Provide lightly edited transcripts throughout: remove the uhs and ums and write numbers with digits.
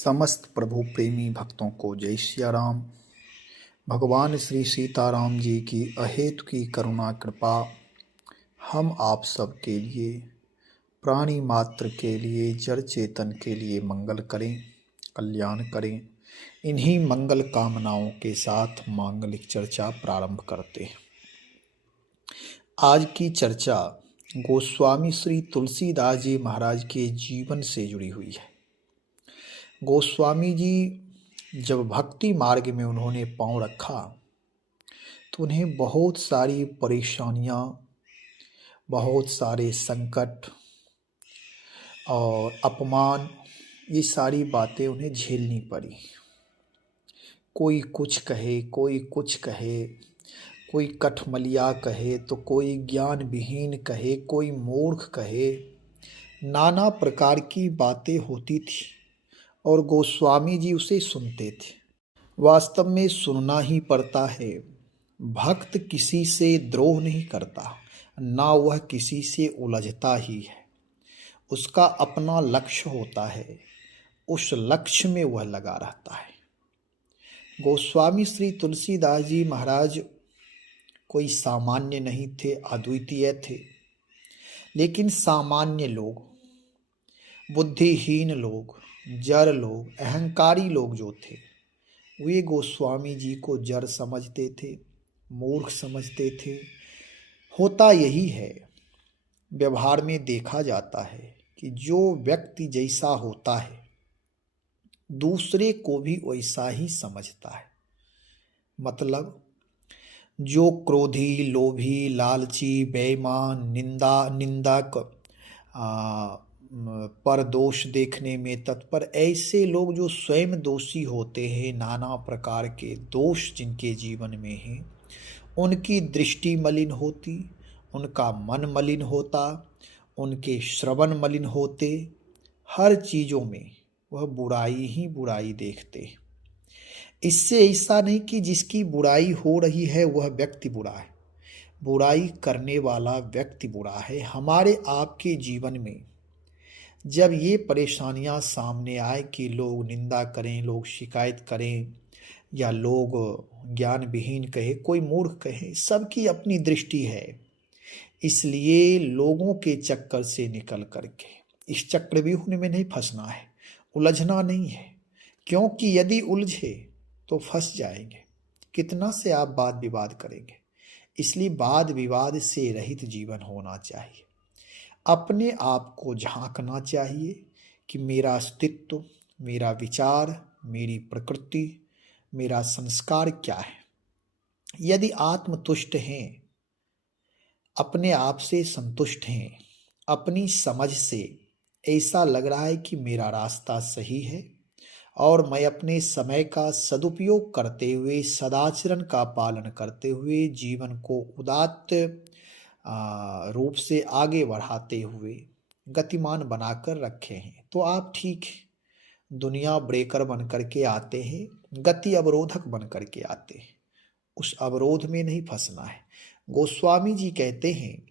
समस्त प्रभु प्रेमी भक्तों को जय सिया राम। भगवान श्री सीताराम जी की अहेतु की करुणा कृपा हम आप सब के लिए, प्राणी मात्र के लिए, जड़ चेतन के लिए मंगल करें, कल्याण करें। इन्हीं मंगल कामनाओं के साथ मांगलिक चर्चा प्रारंभ करते हैं। आज की चर्चा गोस्वामी श्री तुलसीदास जी महाराज के जीवन से जुड़ी हुई है। गोस्वामी जी जब भक्ति मार्ग में उन्होंने पांव रखा तो उन्हें बहुत सारी परेशानियां, बहुत सारे संकट और अपमान, ये सारी बातें उन्हें झेलनी पड़ी। कोई कुछ कहे, कोई कुछ कहे, कोई कठमलिया कहे तो कोई ज्ञान विहीन कहे, कोई मूर्ख कहे, नाना प्रकार की बातें होती थी और गोस्वामी जी उसे सुनते थे। वास्तव में सुनना ही पड़ता है। भक्त किसी से द्रोह नहीं करता, ना वह किसी से उलझता ही है। उसका अपना लक्ष्य होता है, उस लक्ष्य में वह लगा रहता है। गोस्वामी श्री तुलसीदास जी महाराज कोई सामान्य नहीं थे, अद्वितीय थे। लेकिन सामान्य लोग, बुद्धिहीन लोग, जड़ लोग, अहंकारी लोग जो थे, वे गोस्वामी जी को जड़ समझते थे, मूर्ख समझते थे। होता यही है, व्यवहार में देखा जाता है कि जो व्यक्ति जैसा होता है दूसरे को भी वैसा ही समझता है। मतलब जो क्रोधी, लोभी, लालची, बेईमान, निंदक, पर दोष देखने में तत्पर, ऐसे लोग जो स्वयं दोषी होते हैं, नाना प्रकार के दोष जिनके जीवन में हैं, उनकी दृष्टि मलिन होती, उनका मन मलिन होता, उनके श्रवण मलिन होते, हर चीज़ों में वह बुराई ही बुराई देखते। इससे ऐसा नहीं कि जिसकी बुराई हो रही है वह व्यक्ति बुरा है, बुराई करने वाला व्यक्ति बुरा है। हमारे आपके जीवन में जब ये परेशानियां सामने आए कि लोग निंदा करें, लोग शिकायत करें, या लोग ज्ञान विहीन कहे, कोई मूर्ख कहे, सबकी अपनी दृष्टि है। इसलिए लोगों के चक्कर से निकल करके इस चक्रव्यूह में नहीं फंसना है, उलझना नहीं है। क्योंकि यदि उलझे तो फंस जाएंगे। कितना से आप वाद विवाद करेंगे। इसलिए वाद विवाद से रहित जीवन होना चाहिए। अपने आप को झांकना चाहिए कि मेरा अस्तित्व, मेरा विचार, मेरी प्रकृति, मेरा संस्कार क्या है। यदि आत्मतुष्ट हैं, अपने आप से संतुष्ट हैं, अपनी समझ से ऐसा लग रहा है कि मेरा रास्ता सही है और मैं अपने समय का सदुपयोग करते हुए, सदाचरण का पालन करते हुए, जीवन को उदात्त रूप से आगे बढ़ाते हुए गतिमान बनाकर रखे हैं, तो आप ठीक है। दुनिया ब्रेकर बन करके आते हैं, गति अवरोधक बन करके आते हैं। उस अवरोध में नहीं फंसना है। गोस्वामी जी कहते हैं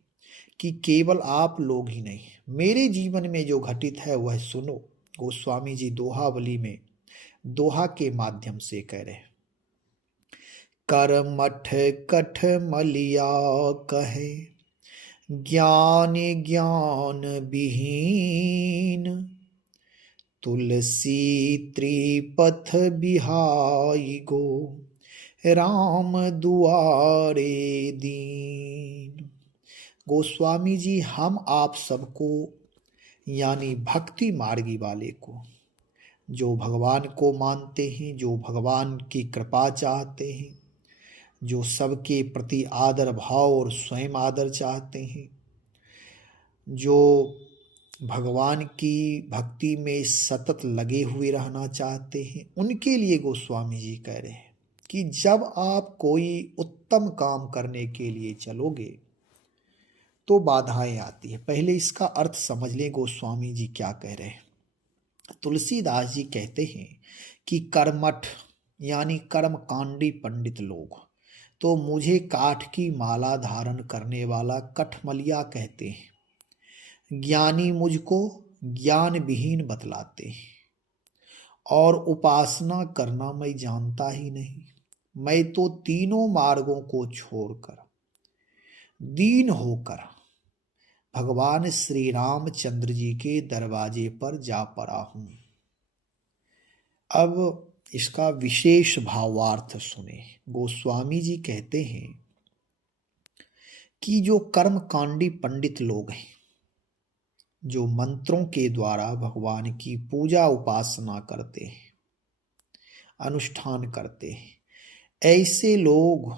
कि केवल आप लोग ही नहीं, मेरे जीवन में जो घटित है वह सुनो। गोस्वामी जी दोहावली में दोहा के माध्यम से कह रहे हैं, करमठ कठ मलिया कहे, ज्ञान ज्ञान विहीन, तुलसी त्रिपथ बिहाई गो, राम दुआरे दीन। गोस्वामी जी हम आप सबको, यानी भक्ति मार्गी वाले को, जो भगवान को मानते हैं, जो भगवान की कृपा चाहते हैं, जो सबके प्रति आदर भाव और स्वयं आदर चाहते हैं, जो भगवान की भक्ति में सतत लगे हुए रहना चाहते हैं, उनके लिए गोस्वामी जी कह रहे हैं कि जब आप कोई उत्तम काम करने के लिए चलोगे तो बाधाएं आती है। पहले इसका अर्थ समझ लें, गोस्वामी जी क्या कह रहे हैं। तुलसीदास जी कहते हैं कि कर्मठ यानी कर्मकांडी पंडित लोग तो मुझे काठ की माला धारण करने वाला कठमलिया कहते हैं। ज्ञानी मुझको ज्ञान विहीन बतलाते हैं और उपासना करना मैं जानता ही नहीं। मैं तो तीनों मार्गों को छोड़कर दीन होकर भगवान श्री रामचंद्र जी के दरवाजे पर जा पड़ा हूं। अब इसका विशेष भावार्थ सुने। गोस्वामी जी कहते हैं कि जो कर्मकांडी पंडित लोग हैं, जो मंत्रों के द्वारा भगवान की पूजा उपासना करते हैं, अनुष्ठान करते हैं, ऐसे लोग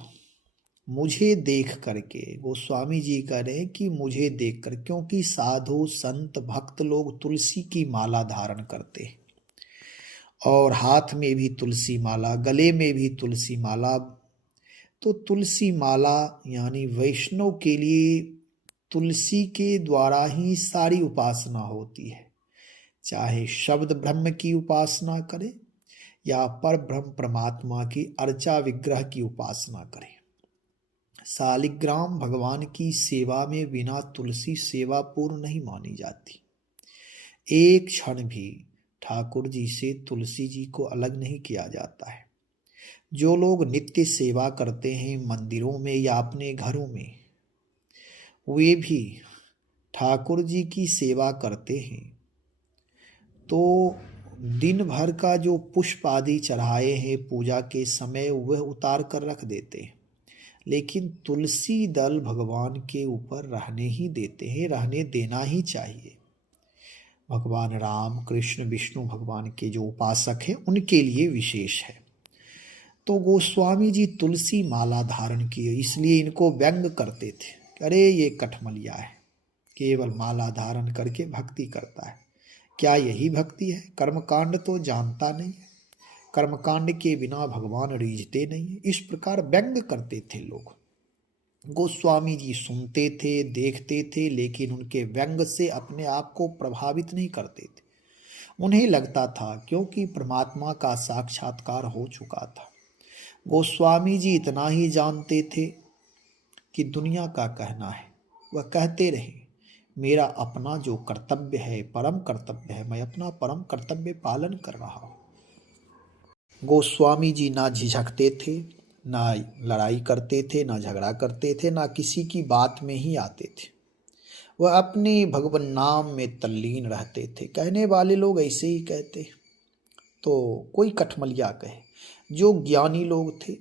मुझे देख करके, गोस्वामी जी कह रहे हैं कि मुझे देख कर, क्योंकि साधु संत भक्त लोग तुलसी की माला धारण करते हैं और हाथ में भी तुलसी माला, गले में भी तुलसी माला। तो तुलसी माला यानी वैष्णव के लिए तुलसी के द्वारा ही सारी उपासना होती है, चाहे शब्द ब्रह्म की उपासना करे या पर ब्रह्म परमात्मा की अर्चा विग्रह की उपासना करे। शालिग्राम भगवान की सेवा में बिना तुलसी सेवा पूर्ण नहीं मानी जाती। एक क्षण भी ठाकुर जी से तुलसी जी को अलग नहीं किया जाता है। जो लोग नित्य सेवा करते हैं मंदिरों में या अपने घरों में, वे भी ठाकुर जी की सेवा करते हैं तो दिन भर का जो पुष्प आदि चढ़ाए हैं पूजा के समय, वह उतार कर रख देते हैं, लेकिन तुलसी दल भगवान के ऊपर रहने ही देते हैं, रहने देना ही चाहिए। भगवान राम कृष्ण विष्णु भगवान के जो उपासक हैं उनके लिए विशेष है। तो गोस्वामी जी तुलसी माला धारण किए, इसलिए इनको व्यंग करते थे, अरे ये कठमलिया है, केवल माला धारण करके भक्ति करता है। क्या यही भक्ति है? कर्मकांड तो जानता नहीं है, कर्मकांड के बिना भगवान रीझते नहीं है। इस प्रकार व्यंग करते थे लोग। गोस्वामी जी सुनते थे, देखते थे, लेकिन उनके व्यंग से अपने आप को प्रभावित नहीं करते थे। उन्हें लगता था क्योंकि परमात्मा का साक्षात्कार हो चुका था। गोस्वामी जी इतना ही जानते थे कि दुनिया का कहना है, वह कहते रहे, मेरा अपना जो कर्तव्य है, परम कर्तव्य है, मैं अपना परम कर्तव्य पालन कर रहा हूँ। गोस्वामी जी ना झिझकते थे, ना लड़ाई करते थे, ना झगड़ा करते थे, ना किसी की बात में ही आते थे। वह अपने भगवान नाम में तल्लीन रहते थे। कहने वाले लोग ऐसे ही कहते, तो कोई कठमलिया कहे। जो ज्ञानी लोग थे,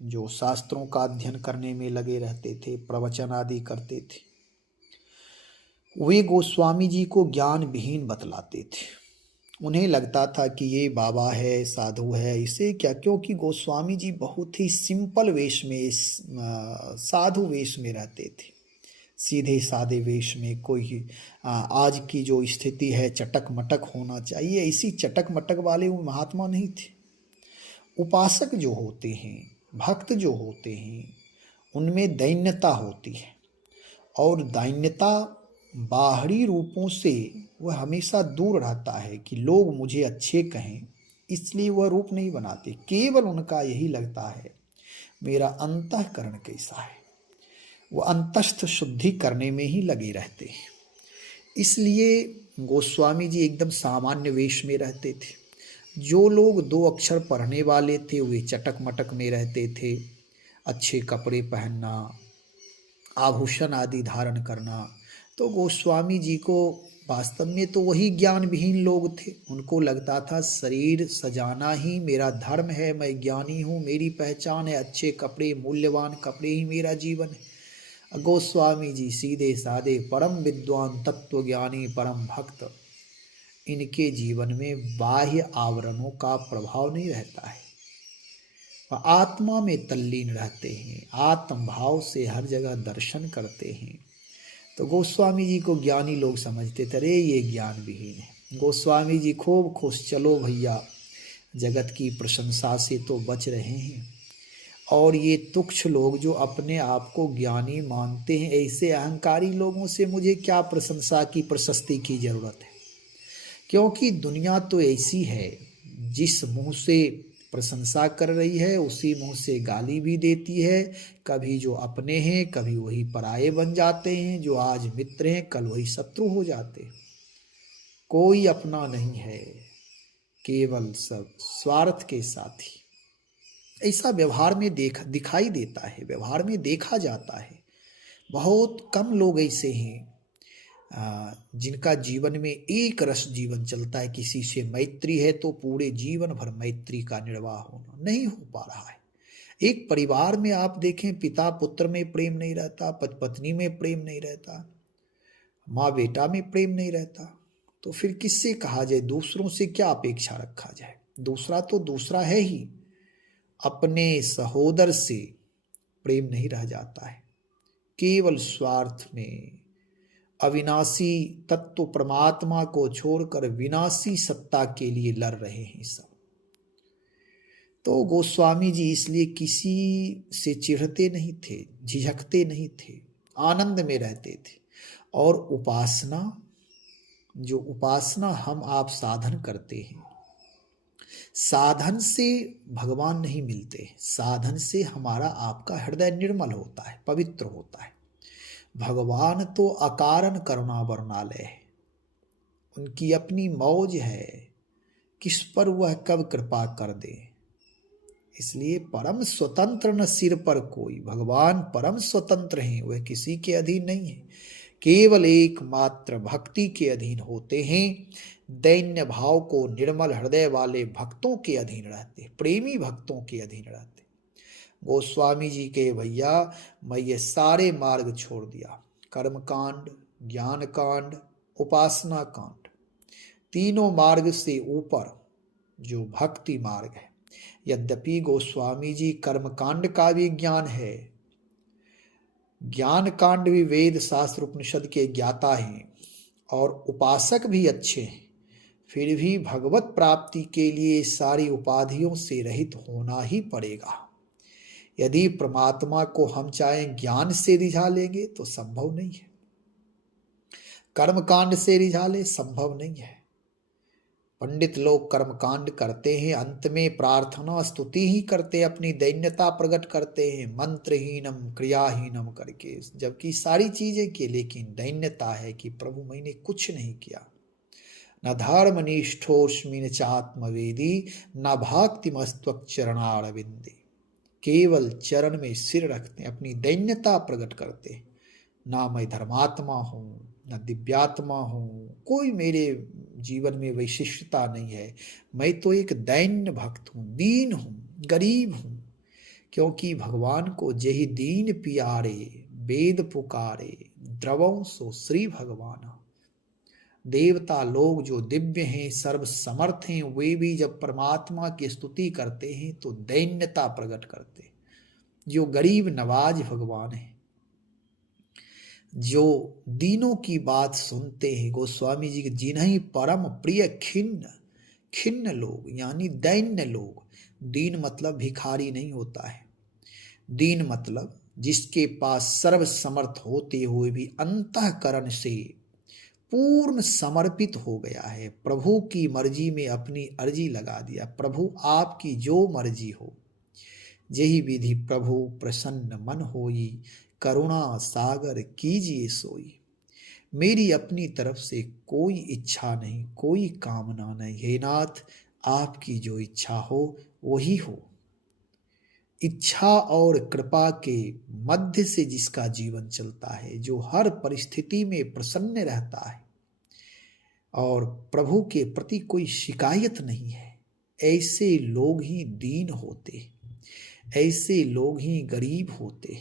जो शास्त्रों का अध्ययन करने में लगे रहते थे, प्रवचन आदि करते थे, वे गोस्वामी जी को ज्ञान विहीन बतलाते थे। उन्हें लगता था कि ये बाबा है, साधु है, इसे क्या, क्योंकि गोस्वामी जी बहुत ही सिंपल वेश में, साधु वेश में रहते थे, सीधे साधे वेश में। कोई आज की जो स्थिति है चटक मटक होना चाहिए, इसी चटक मटक वाले वो महात्मा नहीं थे। उपासक जो होते हैं, भक्त जो होते हैं, उनमें दैन्यता होती है, और दैन्यता बाहरी रूपों से वह हमेशा दूर रहता है कि लोग मुझे अच्छे कहें, इसलिए वह रूप नहीं बनाते। केवल उनका यही लगता है मेरा अंतःकरण कैसा है, वह अंतस्थ शुद्धि करने में ही लगे रहते हैं। इसलिए गोस्वामी जी एकदम सामान्य वेश में रहते थे। जो लोग 2 अक्षर पढ़ने वाले थे वे चटक मटक में रहते थे, अच्छे कपड़े पहनना, आभूषण आदि धारण करना। तो गोस्वामी जी को वास्तव में तो वही ज्ञान विहीन लोग थे। उनको लगता था शरीर सजाना ही मेरा धर्म है, मैं ज्ञानी हूँ, मेरी पहचान है, अच्छे कपड़े, मूल्यवान कपड़े ही मेरा जीवन है। गोस्वामी जी सीधे साधे परम विद्वान, तत्वज्ञानी, परम भक्त, इनके जीवन में बाह्य आवरणों का प्रभाव नहीं रहता है। वह आत्मा में तल्लीन रहते हैं, आत्म भाव से हर जगह दर्शन करते हैं। तो गोस्वामी जी को ज्ञानी लोग समझते थे, अरे ये ज्ञान विहीन है। गोस्वामी जी खूब खुश, चलो भैया जगत की प्रशंसा से तो बच रहे हैं, और ये तुच्छ लोग जो अपने आप को ज्ञानी मानते हैं, ऐसे अहंकारी लोगों से मुझे क्या प्रशंसा की, प्रशस्ति की जरूरत है। क्योंकि दुनिया तो ऐसी है, जिस मुंह से प्रशंसा कर रही है उसी मुंह से गाली भी देती है। कभी जो अपने हैं कभी वही पराये बन जाते हैं, जो आज मित्र हैं कल वही शत्रु हो जाते हैं। कोई अपना नहीं है, केवल सब स्वार्थ के साथी। ऐसा व्यवहार में दिखाई देता है, व्यवहार में देखा जाता है। बहुत कम लोग ऐसे हैं जिनका जीवन में एक रस जीवन चलता है। किसी से मैत्री है तो पूरे जीवन भर मैत्री का निर्वाह होना नहीं हो पा रहा है। एक परिवार में आप देखें, पिता पुत्र में प्रेम नहीं रहता, पति पत्नी में प्रेम नहीं रहता, माँ बेटा में प्रेम नहीं रहता, तो फिर किससे कहा जाए, दूसरों से क्या अपेक्षा रखा जाए। दूसरा तो दूसरा है ही, अपने सहोदर से प्रेम नहीं रह जाता है। केवल स्वार्थ में अविनाशी तत्व परमात्मा को छोड़कर विनाशी सत्ता के लिए लड़ रहे हैं सब। तो गोस्वामी जी इसलिए किसी से चिढ़ते नहीं थे, झिझकते नहीं थे, आनंद में रहते थे। और उपासना, जो उपासना हम आप साधन करते हैं, साधन से भगवान नहीं मिलते, साधन से हमारा आपका हृदय निर्मल होता है, पवित्र होता है। भगवान तो अकारण करुणा वर्णालय है, उनकी अपनी मौज है, किस पर वह कब कृपा कर दे। इसलिए परम स्वतंत्र न सिर पर कोई, भगवान परम स्वतंत्र हैं, वह किसी के अधीन नहीं है, केवल एकमात्र भक्ति के अधीन होते हैं। दैन्य भाव को निर्मल हृदय वाले भक्तों के अधीन रहते, प्रेमी भक्तों के अधीन रहते। गोस्वामी जी के भैया मैं ये सारे मार्ग छोड़ दिया, कर्म कांड, ज्ञान कांड, उपासना कांड, तीनों मार्ग से ऊपर जो भक्ति मार्ग है। यद्यपि गोस्वामी जी कर्म कांड का भी ज्ञान है, ज्ञान कांड भी वेद शास्त्र उपनिषद के ज्ञाता हैं और उपासक भी अच्छे हैं, फिर भी भगवत प्राप्ति के लिए सारी उपाधियों से रहित होना ही पड़ेगा। यदि परमात्मा को हम चाहें ज्ञान से रिझा लेंगे तो संभव नहीं है, कर्मकांड से रिझा ले संभव नहीं है। पंडित लोग कर्मकांड करते हैं, अंत में प्रार्थना स्तुति ही करते, अपनी दैन्यता प्रकट करते हैं, मंत्रहीनम क्रियाहीनम करके, जबकि सारी चीजें की, लेकिन दैन्यता है कि प्रभु मैंने कुछ नहीं किया। न धर्मनिष्ठोस्मि न चात्मवेदी न भाक्तिमस्त्वक चरणारविंदे। केवल चरण में सिर रखते, अपनी दैन्यता प्रकट करते, ना मैं धर्मात्मा हूँ न दिव्यात्मा हूँ, कोई मेरे जीवन में वैशिष्टता नहीं है, मैं तो एक दैन्य भक्त हूँ, दीन हूँ, गरीब हूँ। क्योंकि भगवान को जेहि दीन पियारे, वेद पुकारे, द्रवं सो श्री भगवान। देवता लोग जो दिव्य हैं, सर्व समर्थ हैं, वे भी जब परमात्मा की स्तुति करते हैं तो दैन्यता प्रकट करते। जो गरीब नवाज भगवान है, जो दीनों की बात सुनते हैं, गोस्वामी जी के जिन्हें परम प्रिय खिन्न लोग यानी दैन्य लोग। दीन मतलब भिखारी नहीं होता है, दीन मतलब जिसके पास सर्व समर्थ होते हुए भी अंतःकरण से पूर्ण समर्पित हो गया है, प्रभु की मर्जी में अपनी अर्जी लगा दिया, प्रभु आपकी जो मर्जी हो, यही विधि प्रभु प्रसन्न मन होई, करुणा सागर कीजिए सोई। मेरी अपनी तरफ से कोई इच्छा नहीं, कोई कामना नहीं, हे नाथ आपकी जो इच्छा हो वही हो। इच्छा और कृपा के मध्य से जिसका जीवन चलता है, जो हर परिस्थिति में प्रसन्न रहता है और प्रभु के प्रति कोई शिकायत नहीं है, ऐसे लोग ही दीन होते, ऐसे लोग ही गरीब होते।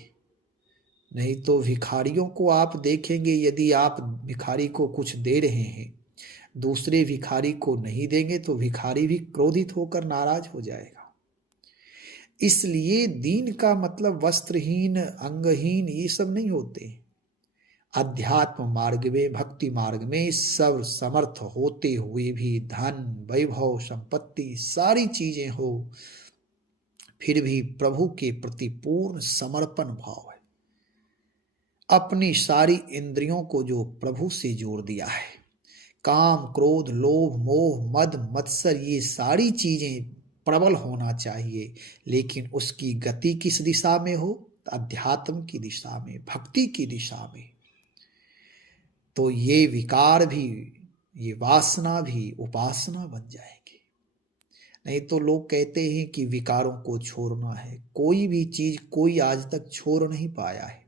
नहीं तो भिखारियों को आप देखेंगे, यदि आप भिखारी को कुछ दे रहे हैं, दूसरे भिखारी को नहीं देंगे तो भिखारी भी क्रोधित होकर नाराज हो जाएगा। इसलिए दीन का मतलब वस्त्रहीन, अंगहीन ये सब नहीं होते। अध्यात्म मार्ग में, भक्ति मार्ग में सर्व समर्थ होते हुए भी धन वैभव संपत्ति सारी चीजें हो, फिर भी प्रभु के प्रति पूर्ण समर्पण भाव है। अपनी सारी इंद्रियों को जो प्रभु से जोड़ दिया है, काम क्रोध लोभ मोह मद मत्सर ये सारी चीजें प्रबल होना चाहिए, लेकिन उसकी गति किस दिशा में हो, अध्यात्म की दिशा में, भक्ति की दिशा में। तो ये विकार भी, ये वासना भी उपासना बन जाएगी। नहीं तो लोग कहते हैं कि विकारों को छोड़ना है। कोई भी चीज कोई आज तक छोड़ नहीं पाया है।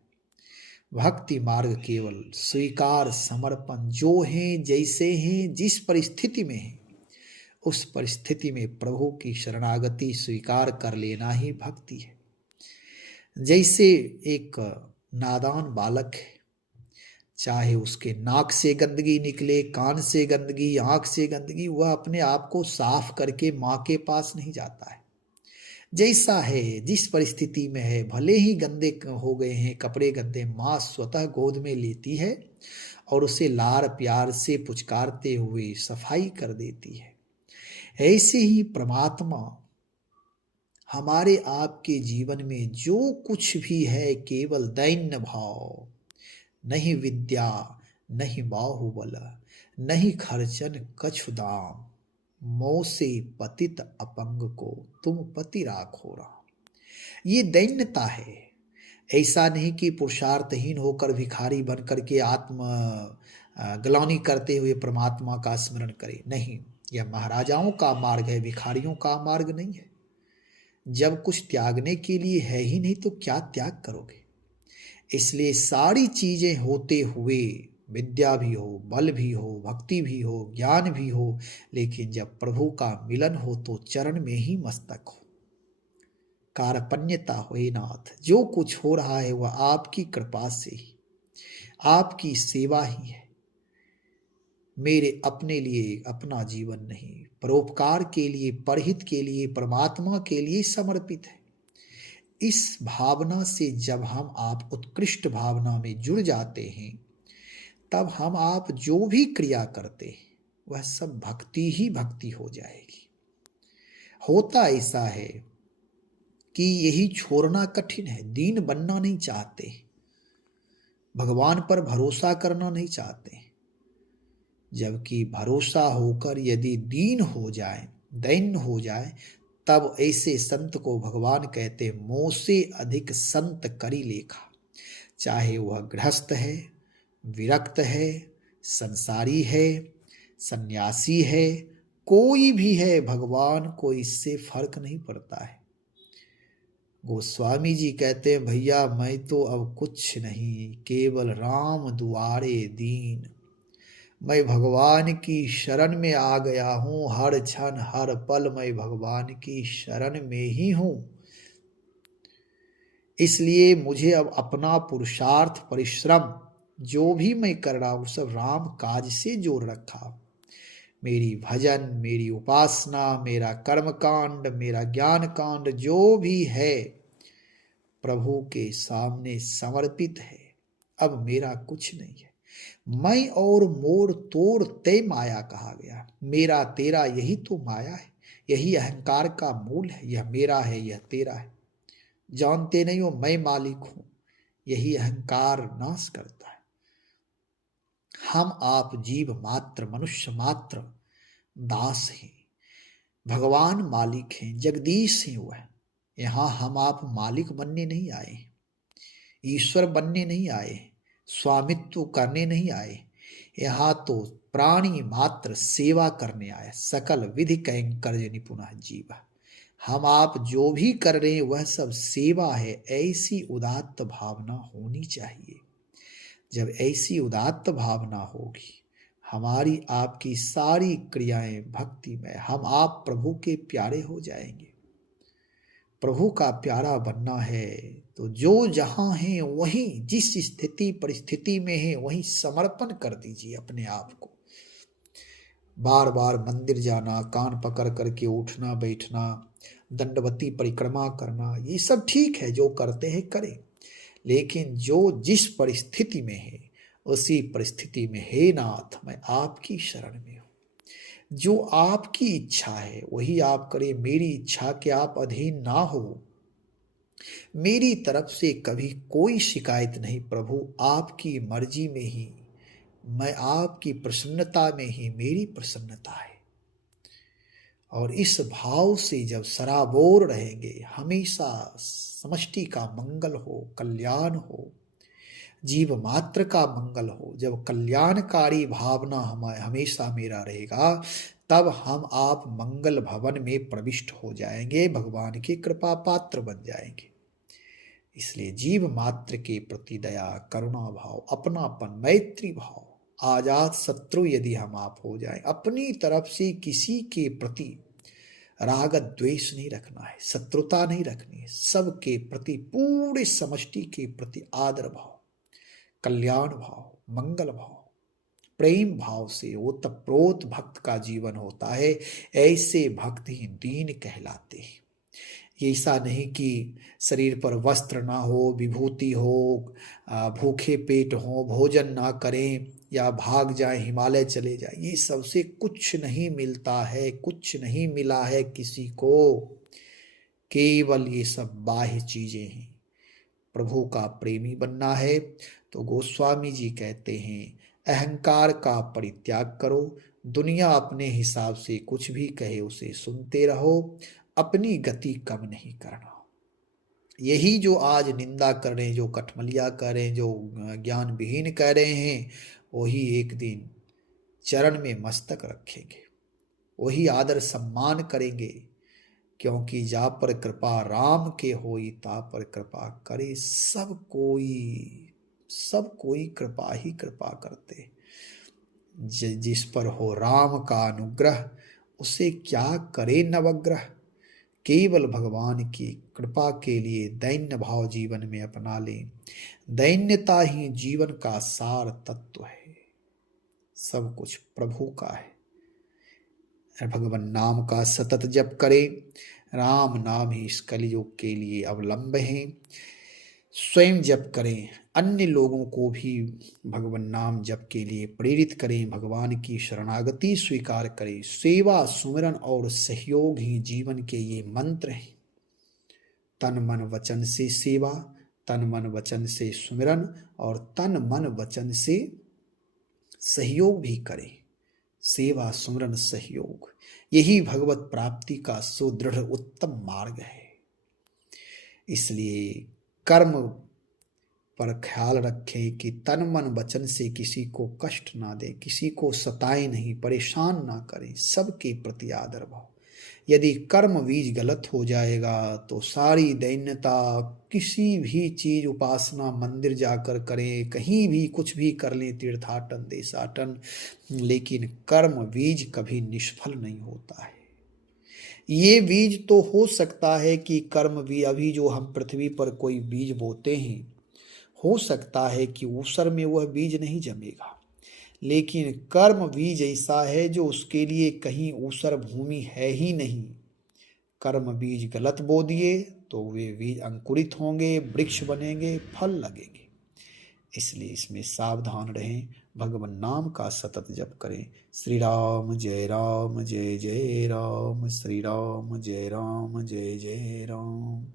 भक्ति मार्ग केवल स्वीकार, समर्पण, जो हैं जैसे हैं जिस परिस्थिति में हैं उस परिस्थिति में प्रभु की शरणागति स्वीकार कर लेना ही भक्ति है। जैसे एक नादान बालक है, चाहे उसके नाक से गंदगी निकले, कान से गंदगी, आंख से गंदगी, वह अपने आप को साफ करके माँ के पास नहीं जाता है। जैसा है, जिस परिस्थिति में है, भले ही गंदे हो गए हैं कपड़े गंदे, माँ स्वतः गोद में लेती है और उसे लार प्यार से पुचकारते हुए सफाई कर देती है। ऐसे ही परमात्मा हमारे आपके जीवन में जो कुछ भी है केवल दैन्य भाव, नहीं विद्या, नहीं बाहुबल, नहीं खर्चन कछु दाम, मोह से पतित अपंग को तुम पति राखो राम। ये दैन्यता है। ऐसा नहीं कि पुरुषार्थहीन होकर भिखारी बन करके आत्म ग्लानि करते हुए परमात्मा का स्मरण करे, नहीं, यह महाराजाओं का मार्ग है, भिखारियों का मार्ग नहीं है। जब कुछ त्यागने के लिए है ही नहीं तो क्या त्याग करोगे। इसलिए सारी चीजें होते हुए, विद्या भी हो, बल भी हो, भक्ति भी हो, ज्ञान भी हो, लेकिन जब प्रभु का मिलन हो तो चरण में ही मस्तक हो। कारपण्यता हो नाथ, जो कुछ हो रहा है वह आपकी कृपा से ही, आपकी सेवा ही है। मेरे अपने लिए अपना जीवन नहीं, परोपकार के लिए, परहित के लिए, परमात्मा के लिए समर्पित है। इस भावना से जब हम आप उत्कृष्ट भावना में जुड़ जाते हैं तब हम आप जो भी क्रिया करते हैं वह सब भक्ति ही भक्ति हो जाएगी। होता ऐसा है कि यही छोड़ना कठिन है। दीन बनना नहीं चाहते, भगवान पर भरोसा करना नहीं चाहते, जबकि भरोसा होकर यदि दीन हो जाए, दैन्य हो जाए, तब ऐसे संत को भगवान कहते मोह से अधिक संत करी लेखा। चाहे वह गृहस्थ है, विरक्त है, संसारी है, सन्यासी है, कोई भी है, भगवान को इससे फर्क नहीं पड़ता है। गोस्वामी जी कहते हैं भैया मैं तो अब कुछ नहीं, केवल राम दुआरे दीन। मैं भगवान की शरण में आ गया हूँ, हर क्षण हर पल मैं भगवान की शरण में ही हूँ। इसलिए मुझे अब अपना पुरुषार्थ, परिश्रम जो भी मैं कर रहा हूँ सब राम काज से जोड़ रखा। मेरी भजन, मेरी उपासना, मेरा कर्म कांड, मेरा ज्ञान कांड जो भी है प्रभु के सामने समर्पित है। अब मेरा कुछ नहीं है। मैं और मोर तोड़ तय माया कहा गया। मेरा तेरा यही तो माया है, यही अहंकार का मूल है। यह मेरा है, यह तेरा है। जानते नहीं हो मैं मालिक हूं, यही अहंकार नाश करता है। हम आप जीव मात्र, मनुष्य मात्र दास हैं, भगवान मालिक हैं, जगदीश हैं वह। यहाँ हम आप मालिक बनने नहीं आए, ईश्वर बनने नहीं आए, स्वामित्व करने नहीं आए। यहाँ तो प्राणी मात्र सेवा करने आए। सकल विधि कैंकर्य निपुण जीव। हम आप जो भी कर रहे हैं वह सब सेवा है। ऐसी उदात्त भावना होनी चाहिए। जब ऐसी उदात्त भावना होगी, हमारी आपकी सारी क्रियाएं भक्ति में, हम आप प्रभु के प्यारे हो जाएंगे। प्रभु का प्यारा बनना है तो जो जहां है वहीं, जिस स्थिति परिस्थिति में है वहीं समर्पण कर दीजिए अपने आप को। बार बार मंदिर जाना, कान पकड़ करके उठना बैठना, दंडवती परिक्रमा करना, ये सब ठीक है, जो करते हैं करें, लेकिन जो जिस परिस्थिति में है उसी परिस्थिति में हे नाथ मैं आपकी शरण में हूं। जो आपकी इच्छा है वही आप करें। मेरी इच्छा के आप अधीन ना हो। मेरी तरफ से कभी कोई शिकायत नहीं प्रभु, आपकी मर्जी में ही, मैं आपकी प्रसन्नता में ही मेरी प्रसन्नता है। और इस भाव से जब सराबोर रहेंगे, हमेशा समष्टि का मंगल हो, कल्याण हो, जीव मात्र का मंगल हो, जब कल्याणकारी भावना हमेशा मेरा रहेगा, तब हम आप मंगल भवन में प्रविष्ट हो जाएंगे, भगवान के कृपा पात्र बन जाएंगे। इसलिए जीव मात्र के प्रति दया, करुणा भाव, अपनापन, मैत्री भाव, आजाद शत्रु यदि हम आप हो जाएं, अपनी तरफ से किसी के प्रति राग द्वेष नहीं रखना है, शत्रुता नहीं रखनी है, सबके प्रति, पूरे समष्टि के प्रति आदर भाव, कल्याण भाव, मंगल भाव, प्रेम भाव से ओतप्रोत भक्त का जीवन होता है। ऐसे भक्त ही दीन कहलाते हैं। ये ऐसा नहीं कि शरीर पर वस्त्र ना हो, विभूति हो, भूखे पेट हो, भोजन ना करें या भाग जाए, हिमालय चले जाए, ये सबसे कुछ नहीं मिलता है, कुछ नहीं मिला है किसी को। केवल ये सब बाह्य चीजें हैं। प्रभु का प्रेमी बनना है तो गोस्वामी जी कहते हैं, अहंकार का परित्याग करो, दुनिया अपने हिसाब से कुछ भी कहे उसे सुनते रहो, अपनी गति कम नहीं करना। यही जो आज निंदा कर रहे हैं, जो कठमलिया कर रहे हैं, जो ज्ञान विहीन कह रहे हैं, वही एक दिन चरण में मस्तक रखेंगे, वही आदर सम्मान करेंगे, क्योंकि जा पर कृपा राम के होई, ता पर कृपा करे सब कोई। सब कोई कृपा ही कृपा करते। जिस पर हो राम का अनुग्रह, उसे क्या करे नवग्रह। केवल भगवान की कृपा के लिए दैन्य भाव जीवन में अपना लें। दैन्यता ही जीवन का सार तत्व है। सब कुछ प्रभु का है। भगवान नाम का सतत जप करें। राम नाम ही इस कलयुग के लिए अवलंब है। स्वयं जप करें, अन्य लोगों को भी भगवान नाम जप के लिए प्रेरित करें। भगवान की शरणागति स्वीकार करें। सेवा, सुमिरन और सहयोग ही जीवन के ये मंत्र हैं। तन मन वचन से सेवा, तन मन वचन से सुमिरन और तन मन वचन से सहयोग भी करें। सेवा, सुमिरन, सहयोग, यही भगवत प्राप्ति का सुदृढ़ उत्तम मार्ग है। इसलिए कर्म पर ख्याल रखें कि तन मन वचन से किसी को कष्ट ना दे, किसी को सताएं नहीं, परेशान ना करें, सबके प्रति आदर भाव। यदि कर्म बीज गलत हो जाएगा तो सारी दैन्यता, किसी भी चीज, उपासना, मंदिर जाकर करें, कहीं भी कुछ भी कर लें, तीर्थाटन, देशाटन, लेकिन कर्म बीज कभी निष्फल नहीं होता है। ये बीज तो हो सकता है कि कर्म भी, अभी जो हम पृथ्वी पर कोई बीज बोते हैं, हो सकता है कि ऊसर में वह बीज नहीं जमेगा, लेकिन कर्म बीज ऐसा है जो उसके लिए कहीं ऊसर भूमि है ही नहीं। कर्म बीज गलत बो दिए तो वे बीज अंकुरित होंगे, वृक्ष बनेंगे, फल लगेंगे। इसलिए इसमें सावधान रहें। भगवान नाम का सतत जप करें। श्री राम जय राम, जय जय राम, श्री राम जय राम, जय जय राम।